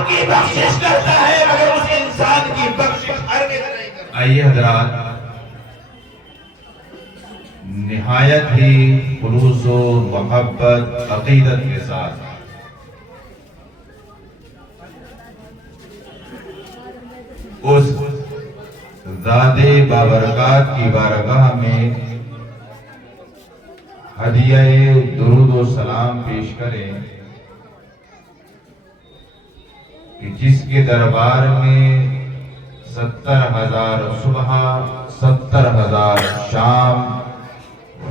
آپ کی بخشش کرتا ہے مگر اس انسان کی بخشش ہرگز نہیں کرتا۔ آئیے حضرات، نہایت ہی خلوص و محبت عقیدت کے ساتھ اس ذات بابرکات کی بارگاہ میں ہدیہ درود و سلام پیش کریں کہ جس کے دربار میں 70,000 صبح 70,000 شام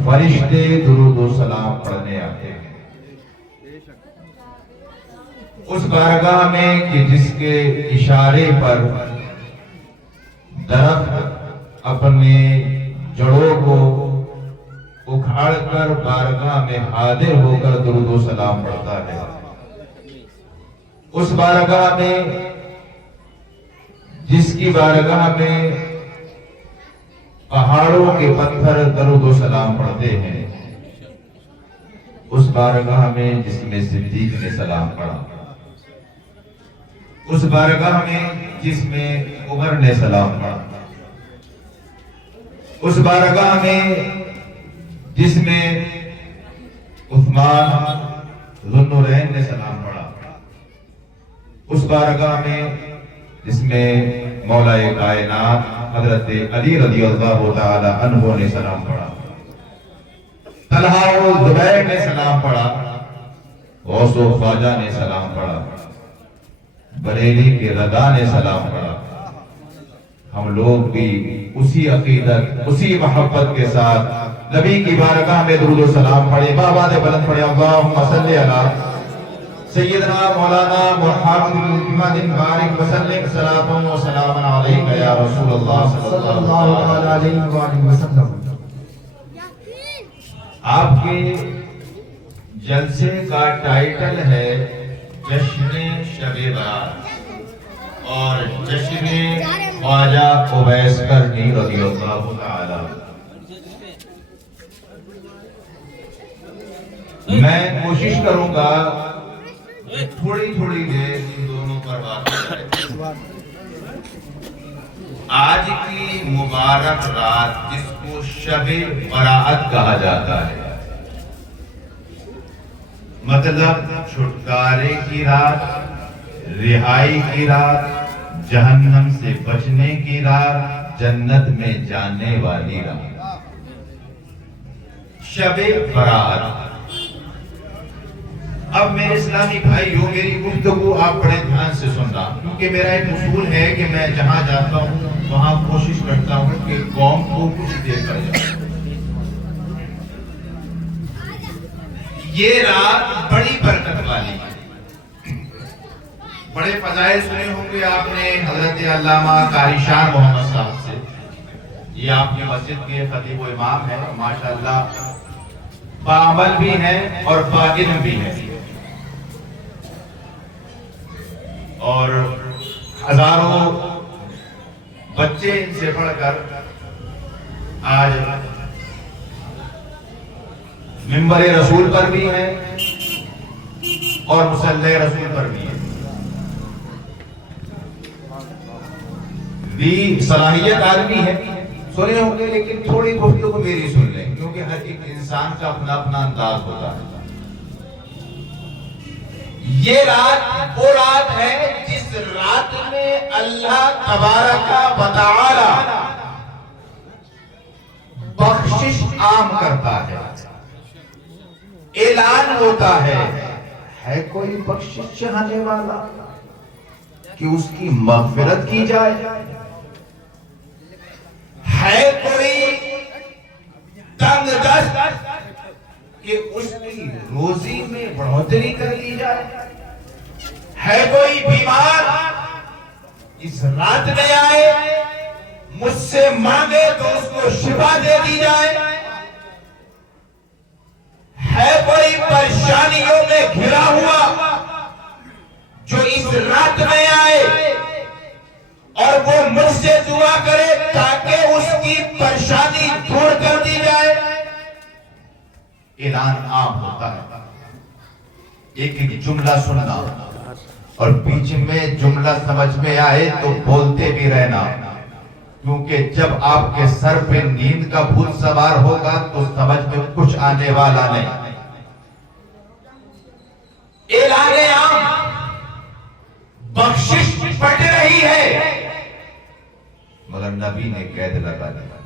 فرشتے درود و سلام پڑھنے آتے ہیں، اس بارگاہ میں کہ جس کے اشارے پر درخت اپنے جڑوں کو اکھاڑ کر بارگاہ میں حاضر ہو کر درود و سلام پڑھتا ہے، اس بارگاہ میں جس کی بارگاہ میں پہاڑوں کے پتھر درود و سلام پڑھتے ہیں، اس بارگاہ میں جس میں صدیق نے سلام پڑھا، اس بارگاہ میں جس میں عمر نے سلام پڑھا، اس بارگاہ میں جس میں عثمان ذو النورین نے سلام پڑھا، اس بارگاہ میں جس میں مولا کائنات حضرت علی رضی اللہ تعالی عنہ نے سلام پڑھا، طلحہ و زبیر نے سلام پڑھا، غوث و خواجہ نے سلام پڑھا، بریلی کے رضا نے سلام پڑھا۔ ہم لوگ بھی اسی عقیدت اسی محبت کے ساتھ نبی کی بارگاہ میں درود و سلام پڑھے، بآواز بلند پڑھے، اللہم صلی علی سیدنا مولانا محمد بارک وسلم صلاۃ و سلام علیک یا رسول اللہ صلی اللہ علیہ وسلم۔ آپ کے جلسے کا ٹائٹل ہے جشن شب برات اور جشن خواجہ اویس کرنی رضی اللہ تعالی۔ میں کوشش کروں گا تھوڑی تھوڑی دیر ان دونوں پر بات کریں۔ آج کی مبارک رات جس کو شب براءت کہا جاتا ہے، مطلب چھٹکارے کی رات، رہائی کی رات، جہنم سے بچنے کی رات، جنت میں جانے والی رات، شب براءت۔ اب میرے اسلامی بھائیوں، میری گفتگو آپ بڑے دھیان سے سننا، کیونکہ میرا ایک اصول ہے کہ میں جہاں جاتا ہوں وہاں کوشش کرتا ہوں کہ قوم کو کچھ دے کر جاؤں۔ یہ رات بڑی برکت والی ہے، بڑے فضائل سنے ہوں گے آپ نے حضرت علامہ قاری شان محمد صاحب سے۔ یہ آپ کی مسجد کے خطیب و امام ہے، ماشاءاللہ باعمل بھی ہیں اور باعلم بھی ہیں، اور ہزاروں بچے ان سے پڑھ کر آج منبر رسول پر بھی ہیں اور مصلی رسول پر بھی ہیں۔ بھی صلاحیت آدمی ہے، سنے ہوں گے، لیکن تھوڑی گفتگو میری سن لیں، کیونکہ ہر ایک انسان کا اپنا اپنا انداز ہوتا ہے۔ یہ رات وہ رات ہے جس رات میں اللہ تبارک و تعالی بخشش عام کرتا ہے، اعلان ہوتا ہے کوئی بخشش چاہنے والا کہ اس کی مغفرت کی جائے، ہے کوئی تنگ دست کہ اس کی روزی میں بڑھوتری کر دی جائے، ہے کوئی بیمار اس رات میں آئے مجھ سے مانگے تو اس کو شفا دے دی جائے، ہے کوئی پریشانیوں میں گھرا ہوا جو اس رات میں آئے اور وہ مجھ سے دعا کرے تاکہ اس کی پریشانی دور کر دی جائے، اعلان عام ہوتا ہے۔ ایک ایک جملہ سننا، اور بیچ میں جملہ سمجھ میں آئے تو بولتے بھی رہنا، کیونکہ جب آپ کے سر پہ نیند کا بھوت سوار ہوگا تو سمجھ میں کچھ آنے والا نہیں۔ اعلان عام بخشش بڑھ رہی ہے، مگر نبی نے قید لگا دیا۔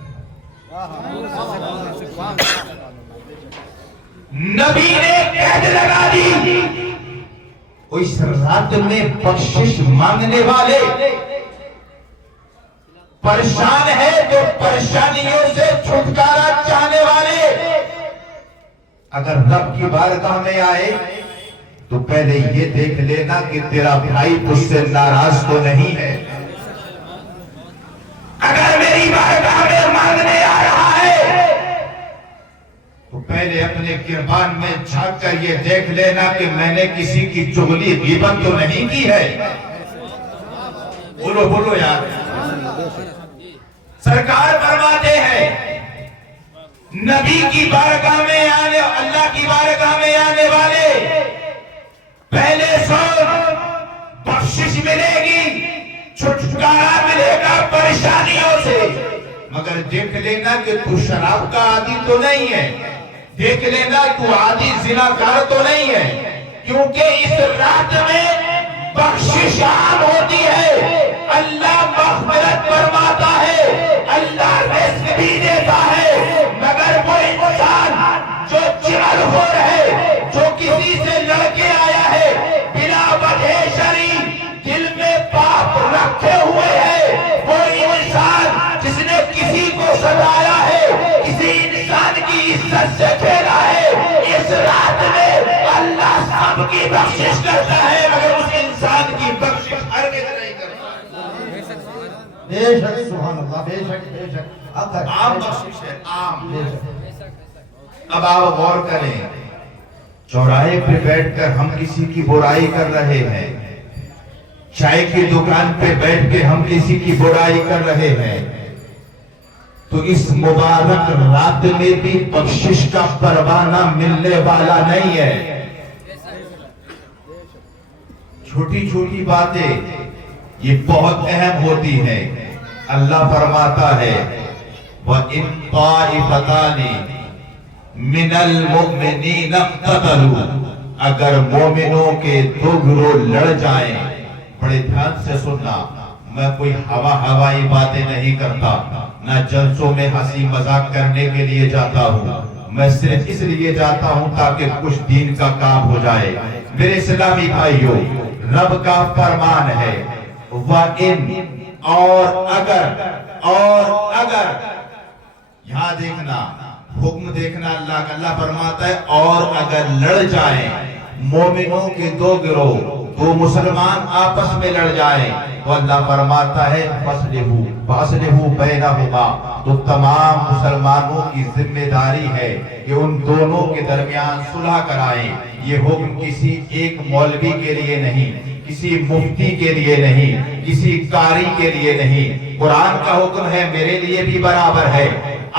نبی نے قید لگا دی۔ اس رات میں بخشش مانگنے والے پریشان ہے، جو پریشانیوں سے چھٹکارا چاہنے والے اگر رب کی بارگاہ میں آئے تو پہلے یہ دیکھ لینا کہ تیرا بھائی تجھ سے ناراض تو نہیں ہے۔ اگر میری بارگاہ میں مانگنے آ رہا ہے تو پہلے اپنے گربان میں جھانک کر یہ دیکھ لینا کہ میں نے کسی کی چغلی غیبت تو نہیں کی ہے۔ بولو بولو یار۔ سرکار فرماتے ہیں نبی کی بارگاہ میں آنے، اللہ کی بارگاہ میں آنے والے پہلے بخشش ملے گی، چھٹکارا ملے گا پریشانیوں سے، مگر دیکھ لینا کہ تو شراب کا عادی تو نہیں ہے، دیکھ لینا تو عادی زناکار تو نہیں ہے، کیونکہ اس رات میں بخشش عام ہوتی ہے۔ اللہ مغفرت فرماتا ہے، اللہ رزق بھی دیتا ہے، مگر وہ انسان جو چغل خور ہے، جو کسی سے لڑ کے آیا ہے، بلا وجہ شرعی دل میں پاپ رکھے ہوئے ہے، وہ انسان جس نے کسی کو ستایا ہے، کسی انسان کی عزت سے کھیلا ہے، اس رات میں اللہ سب کی بخشش کرتا ہے، مگر اس انسان کی بخشش ہرگز نہیں کرتا۔ بے شک سبحان اللہ، بے شک بے شک عام بخشش ہے، عام۔ اب آپ غور کریں، چوراہے پہ بیٹھ کر ہم کسی کی برائی کر رہے ہیں، چائے کی دکان پہ بیٹھ کے ہم کسی کی برائی کر رہے ہیں، تو اس مبارک رات میں بھی بخشش کا پروانہ ملنے والا نہیں ہے۔ چھوٹی چھوٹی باتیں یہ بہت اہم ہوتی ہیں۔ اللہ فرماتا ہے وَإِن طَائِفَتَانِ مِنَ الْمُؤْمِنِينَ اقْتَتَلُوا، اگر مومنوں کے دو گروہ لڑ جائیں، بڑے دھیان سے سننا، میں کوئی ہوائی باتیں نہیں کرتا، نہ جلسوں میں ہنسی مذاق کرنے کے لیے جاتا ہوں، میں صرف اس لیے جاتا ہوں تاکہ کچھ دین کا کام ہو جائے۔ میرے اسلامی بھائیوں، رب کا فرمان ہے وَإِن، اور اگر یہاں دیکھنا، حکم دیکھنا اللہ کا، اللہ فرماتا ہے اور اگر لڑ جائیں مومنوں کے دو گروہ، دو مسلمان آپس میں لڑ جائیں، تو اللہ فرماتا ہے فَأَصْلِحُوا بَيْنَهُمَا، تو تمام مسلمانوں کی ذمہ داری ہے کہ ان دونوں کے درمیان صلح کرائیں۔ یہ حکم کسی ایک مولوی کے لیے نہیں، کسی مفتی کے لیے نہیں، کسی قاری کے لیے نہیں، قرآن کا حکم ہے، میرے لیے بھی برابر ہے،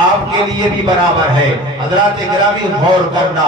آپ کے لیے بھی برابر ہے۔ حضرات گرامی غور کرنا،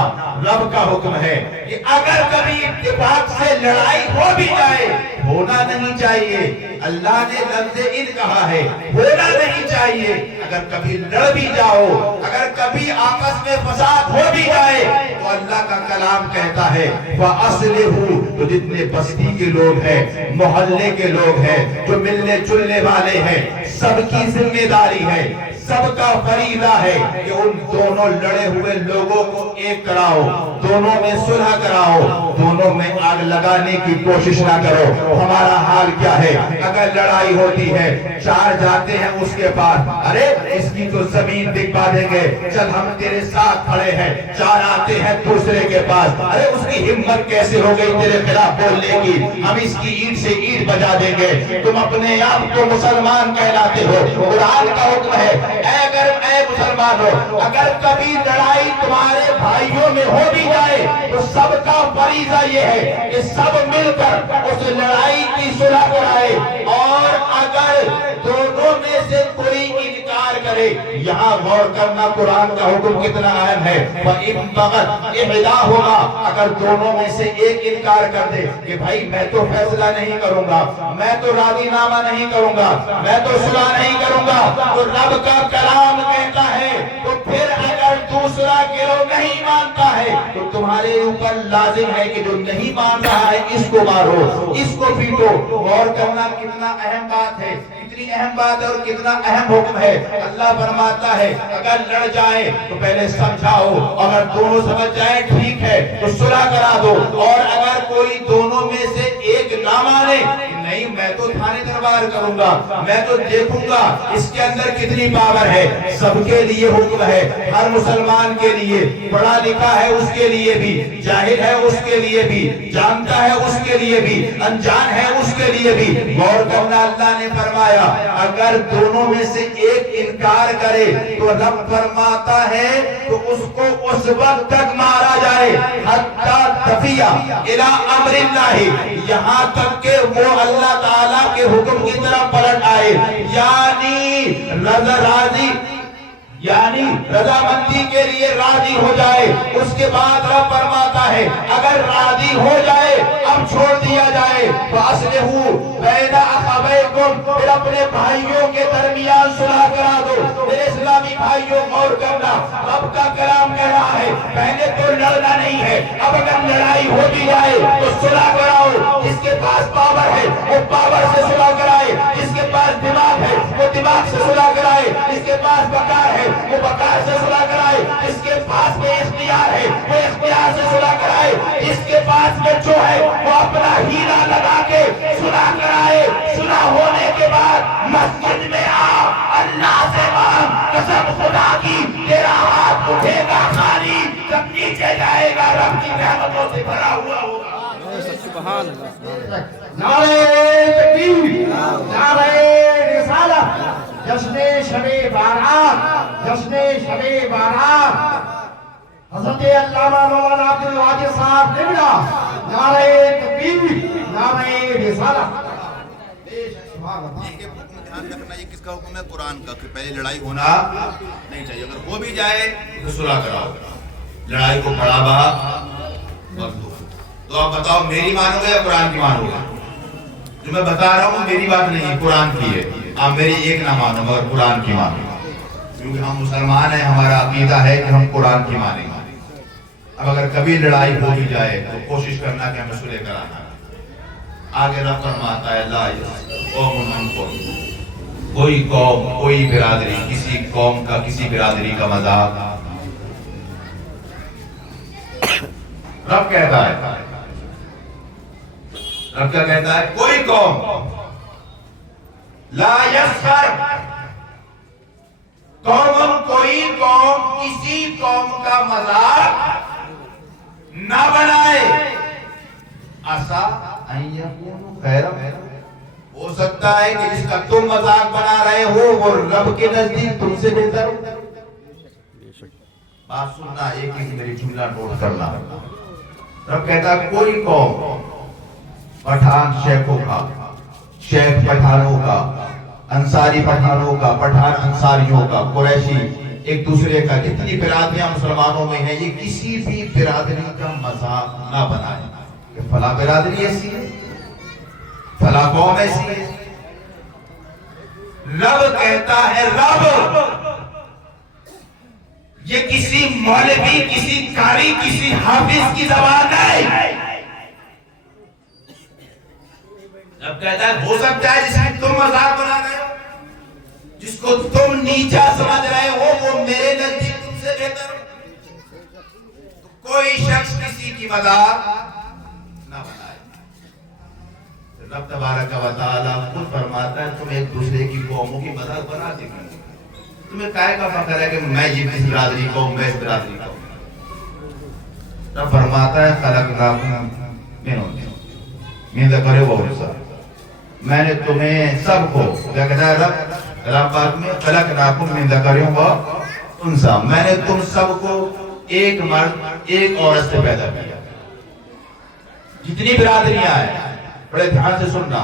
رب کا حکم ہے کہ اگر کبھی اتفاق سے لڑائی ہو بھی جائے، ہونا نہیں چاہیے، اللہ نے لفظ ان کہا ہے، ہونا نہیں چاہیے، اگر کبھی لڑ بھی جاؤ، اگر کبھی آپس میں فساد ہو بھی جائے، تو اللہ کا کلام کہتا ہے فَأَصْلِحُوا، تو جتنے بستی کے لوگ ہیں، محلے کے لوگ ہیں، جو ملنے جلنے والے ہیں، سب کی ذمہ داری ہے، سب کا فریضہ ہے کہ ان دونوں لڑے ہوئے لوگوں کو ایک کراؤ، دونوں میں صلح کراؤ، دونوں میں آگ لگانے کی کوشش نہ کرو۔ ہمارا حال کیا ہے؟ اگر لڑائی ہوتی ہے، چار جاتے ہیں اس کے پاس، ارے اس کی تو زمین دکھوا دیں گے، چل ہم تیرے ساتھ کھڑے ہیں، چار آتے ہیں دوسرے کے پاس، ارے اس کی ہمت کیسے ہو گئی تیرے خلاف بولنے کی، ہم اس کی اینٹ سے اینٹ بجا دیں گے، تم اپنے آپ کو مسلمان کہلاتے ہو۔ قرآن کا حکم ہے اے مسلمان ہو، اگر کبھی لڑائی تمہارے بھائیوں میں ہو بھی جائے تو سب کا فریضہ یہ ہے کہ سب مل کر اس لڑائی کی صلح کرائے، اور اگر دونوں میں سے کوئی انکار کرے کرے. یہاں غور کرنا قرآن کا حکم کتنا اہم ہے. وَإِن بَغَتْ إِحْدَاهُمَا اگر دونوں میں سے ایک انکار کر دے کہ بھائی میں تو فیصلہ نہیں کروں گا, میں تو راضی نامہ نہیں کروں گا, میں تو صلح نہیں کروں گا, تو رب کا کلام کہتا ہے تو پھر اگر دوسرا گروہ نہیں مانتا ہے تو تمہارے اوپر لازم ہے کہ جو نہیں مان رہا ہے اس کو مارو, اس کو پیٹو. غور کرنا کتنا اہم بات ہے, کتنی اہم بات ہے اور کتنا اہم حکم ہے. اللہ فرماتا ہے اگر لڑ جائے تو پہلے سمجھاؤ, اگر دونوں سمجھ جائیں ٹھیک ہے تو صلح کرا دو, اور اگر کوئی دونوں میں سے ایک نہ مانے نہیں میں تو تھانے دربار کروں گا, میں تو دیکھوں گا اس کے اندر کتنی پاور ہے. سب کے لیے حکم ہے, ہر مسلمان کے لیے, پڑھا لکھا ہے اس کے لیے بھی, جاہل ہے اس کے لیے بھی, جانتا ہے اس کے لیے بھی, انجان ہے اس کے لیے بھی. غور کرنا اللہ نے فرمایا اگر دونوں میں سے ایک انکار کرے تو رب فرماتا ہے تو اس کو اس وقت تک مارا جائے حتی تفیہ الی امر اللہ, یہاں تک کہ وہ اللہ تعالیٰ کے حکم کی طرف پلٹ آئے, یعنی رضامندی کے لیے راضی ہو جائے. اس کے بعد رب فرماتا ہے اگر راضی ہو جائے اب چھوڑ دیا جائے فَأَصْلِحُوا بَيْنَ أَخَوَيْكُمْ, پھر اپنے بھائیوں کے درمیان صلح کرا دو. میرے اسلامی بھائیوں غور کرنا, رب کا کلام کہہ رہا ہے پہلے تو لڑنا نہیں ہے, اب اگر لڑائی ہو بھی جائے تو صلح کراؤ. جس کے پاس پاور ہے وہ پاور سے صلح کرائے, جس کے پاس دماغ ہے وہ دماغ سے صلح کرائے, جس کے پاس وقار ہے وہ وقار سے صلح کرائے, جس کے پاس میں اختیار ہے وہ اختیار سے صلح کرائے, جس کے پاس میں جو ہے وہ اپنا ہیرا لگا کے صلح کرائے. صلح ہونے کے بعد مسجد میں آ, اللہ سے مانگ, قسم خدا کی تیرا ہاتھ اٹھے گا خالی, جب نیچے جائے گا رب کی رحمتوں سے بھرا ہوا ہوگا. سبحان اللہ. نعرہ تکبیر, نعرہ رسالت, جشن شب بارات, جشن شب بارات حضرت علامہ مولانا عبد الواجد صاحب قبلہ. نعرہ تکبیر, نعرہ رسالت. دھیان رکھنا یہ کس کا حکم ہے؟ قرآن کا, کہ پہلے لڑائی ہونا نہیں چاہیے, اگر ہو بھی جائے تو صلح کراؤ, لڑائی کو بڑا بہا مت دو. تو آپ بتاؤ میری مانو گے یا قرآن کی مانو گے؟ جو میں بتا رہا ہوں میری بات نہیں ہے, قرآن کی ہے. آپ میری ایک نہ مانو مگر قرآن کی مانو, کیونکہ ہم مسلمان ہیں, ہمارا عقیدہ ہے کہ ہم قرآن کی مانیں گے. اب اگر کبھی لڑائی ہو بھی جائے تو کوشش کرنا کہ ہمیں صلح کرانا. آگے رب فرماتا ہے لا قوم انکم, کوئی قوم, کوئی برادری, کسی قوم کا کسی برادری کا مذاق رب کہتا ہے. رب کیا کہتا ہے؟ کوئی قوم لا یسخر, کوئی قوم کسی قوم کا مذاق نہ بنائے. عسیٰ ان یکونوا خیرا, ہو سکتا ہے کہ جس کا تم مذاق بنا رہے ہو وہ رب کے نزدیک تم سے بہتر ہو. بات سننا, ایک ایک میری جملہ نوٹ کرنا. رب کہتا ہے کوئی قوم, پٹھان شیخوں کا, شیخ پٹھانوں کا, انصاری پٹھانوں کا, پٹھان انصاریوں کا, قریشی ایک دوسرے کا, جتنی برادریاں مسلمانوں میں ہیں یہ کسی بھی برادری کا مذاق نہ بنائے کہ فلاں برادری ایسی ہے, فلاں قوم ایسی ہے. رب کہتا ہے, رب یہ کسی مولوی, کسی قاری, کسی حافظ کی زبان ہے. رب کہتا ہے ہو سکتا ہے جس میں تم مذاق بنا رہے ہو, جس کو تم نیچا سمجھ رہے ہو وہ میرے نزدیک تم سے بہتر ہو. تو کوئی شخص کسی کی مذاق نہ بنائے. رب تبارک و تعالیٰ خود فرماتا ہے تم ایک دوسرے کی قوموں کی مذاق بناتے ہیں. تمہیں کائے کا فخر ہے کہ میں یہ اس برادری کو ہوں, میں اس برادری کا ہوں. رب فرماتا ہے خلقناکم من ذکر و انثی, میں نے تمہیں سب کو, کیا کہتا ہے رب پاک میں, خلقناکم من ذکر و انثی, میں نے تم سب کو ایک مرد ایک عورت سے پیدا کیا. جتنی برادریاں ہیں بڑے دھیان سے سننا,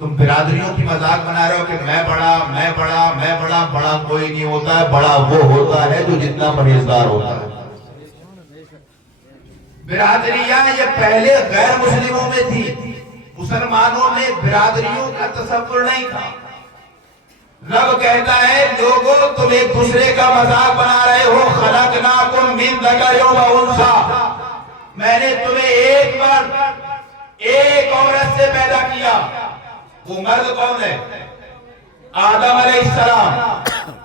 تم برادریوں کی مذاق بنا رہے ہو کہ میں بڑا بڑا کوئی نہیں ہوتا ہے، بڑا وہ ہوتا ہے جو جتنا پرہیزگار ہوتا ہے۔ برادریاں یہ پہلے غیر مسلموں میں تھی، مسلمانوں میں برادریوں کا تصور نہیں تھا۔ رب کہتا ہے لوگوں تم ایک دوسرے کا مذاق بنا رہے ہو، خلقناکم من ذکر و انثی، میں نے تمہیں ایک مرد ایک عورت سے پیدا کیا۔ وہ مرد کون ہے؟ آدم علیہ السلام۔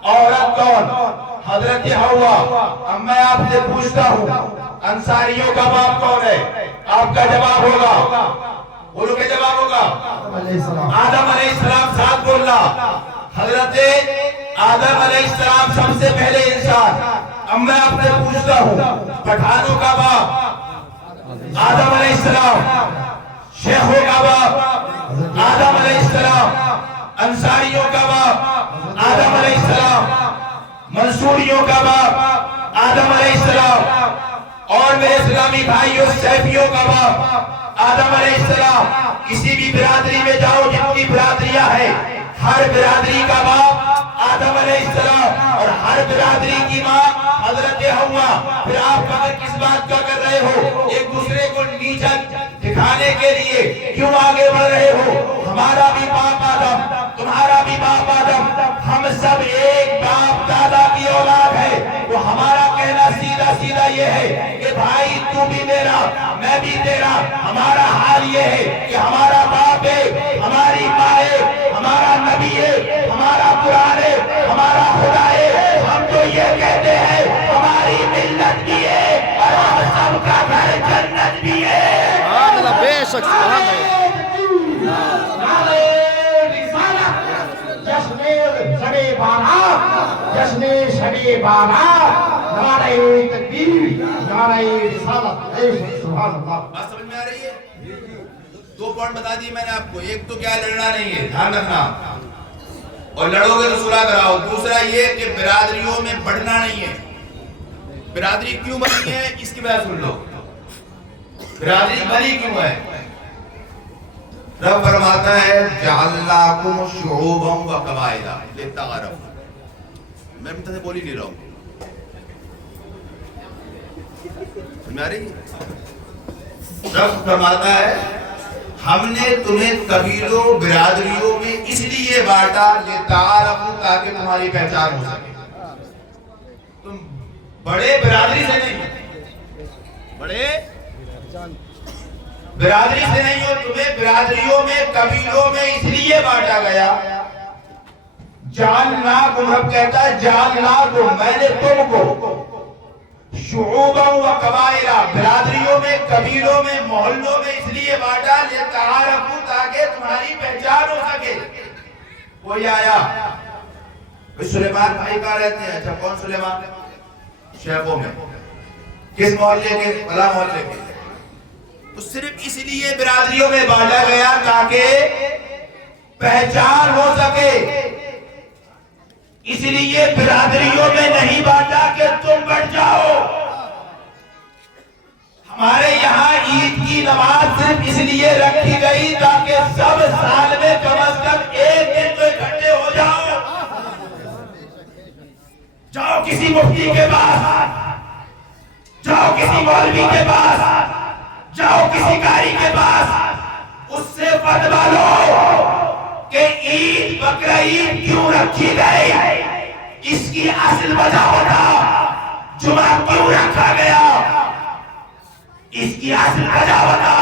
عورت کون؟ حضرت حوا۔ اب میں آپ سے پوچھتا ہوں انصاریوں کا باپ کون ہے؟ آپ کا جواب ہوگا، بولو کہ جواب ہوگا آدم علیہ السلام۔ ساتھ بولنا، حضرت آدم علیہ السلام سب سے پہلے انسان۔ اب میں آپ سے پوچھتا ہوں پٹھانوں کا باپ آدم علیہ السلام، شیخوں کا باپ آدم علیہ السلام، انصاریوں کا باپ آدم علیہ السلام، منصوریوں کا باپ آدم علیہ السلام، اور میرے اسلامی بھائیوں سیفیوں کا باپ آدم علیہ السلام۔ کسی بھی برادری میں جاؤ، جتنی برادریاں ہیں، ہر برادری کا باپ آدم علیہ السلام اور ہر برادری کی ماں حضرت حوا۔ پھر آپ اگر کس بات کا کر رہے ہو؟ ایک دوسرے کو نیچا دکھانے کے لیے کیوں آگے بڑھ رہے ہو؟ ہمارا بھی باپ آدم، تمہارا بھی باپ آدم، ہم سب ایک باپ دادا کی اولاد ہے۔ تو ہمارا کہنا سیدھا سیدھا یہ ہے کہ بھائی تو بھی میرا میں بھی تیرا۔ ہمارا حال یہ ہے کہ ہمارا باپ ہے، ہماری ماں ہے، ہمارا نبی ہے، ہمارا قرآن ہے، ہمارا خدا ہے۔ ہم تو یہ کہتے ہیں ہماری ملت بھی ہے اور ہم سب کا گھر جنت بھی ہے۔ سبحان اللہ، بے شک سبحان اللہ۔ جشن شب بارات، نعرہ تکبیر، نعرہ رسالت۔ سبحان اللہ۔ بات سمجھ میں آ رہی ہے؟ دو پوائنٹ بتا دیے میں نے آپ کو، ایک تو کیا لڑنا نہیں ہے، دھیان رکھنا، اور لڑو گے تو صلح کراؤ۔ دوسرا یہ کہ برادریوں میں بڑھنا نہیں ہے۔ برادری کیوں بنی ہے اس کی وجہ سن لو، برادری بنی کیوں ہے؟ رب فرماتا ہے جعلناکم شعوبا و قبائل لتعارفوا۔ میں منتظر سے بول ہی نہیں رہا ہوں، سمجھ آ رہی ہے؟ رب فرماتا ہے ہم نے تمہیں قبیلوں برادریوں میں اس لیے بانٹا لتعارفوا، تاکہ تمہاری پہچان ہو سکے۔ تم بڑے برادری سے نہیں، بڑے برادری سے نہیں ہو، تمہیں برادریوں میں قبیلوں میں اس لیے بانٹا گیا۔ جعلناکم، رب کہتا ہے جعلناکم، میں نے تم کو شعوبا و قبائل، برادریوں میں قبیلوں میں محلوں میں اس لیے بانٹا لتعارفوا، تاکہ تمہاری پہچان ہو سکے۔ کوئی آیا سلیمان بھائی کہاں رہتے ہیں؟ اچھا کون سلیمان؟ شیخوں میں۔ کس محلے کے؟ فلاں محلے کے۔ تو صرف اس لیے برادریوں میں بانٹا گیا تاکہ پہچان ہو سکے۔ اس لیے برادریوں میں نہیں بانٹا کہ تم بڑھ جاؤ۔ ہمارے یہاں عید کی نماز صرف اس لیے رکھی گئی تاکہ سب سال میں کم از کم ایک دن تو اکٹھے ہو جاؤ۔ جاؤ کسی مفتی کے پاس، جاؤ کسی مولوی کے پاس، جاؤ کسی قاری کے پاس، اس سے فتویٰ لو کہ عید بقرعید کیوں رکھی گئی، اس کی اصل وجہ ہوتا جمعہ کیوں رکھا گیا، اس کی اصل وجہ ہوتا۔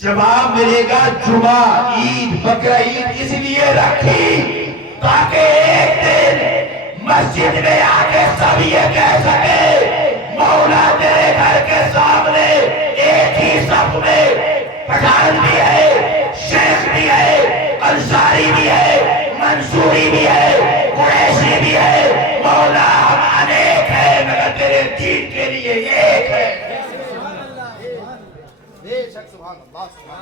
جواب ملے گا جمعہ عید بقرعید اس لیے رکھی تاکہ ایک دن مسجد میں آ کے سب یہ کہہ سکے مولا تیرے گھر کے سامنے ایک ہی صف میں پٹھان بھی ہے، شیخ بھی ہے، انصاری بھی ہے، منصوری بھی ہے، قریشی بھی ہے، مولا ہم انیک ہیں مگر تیرے دین کے لیے ایک ہے۔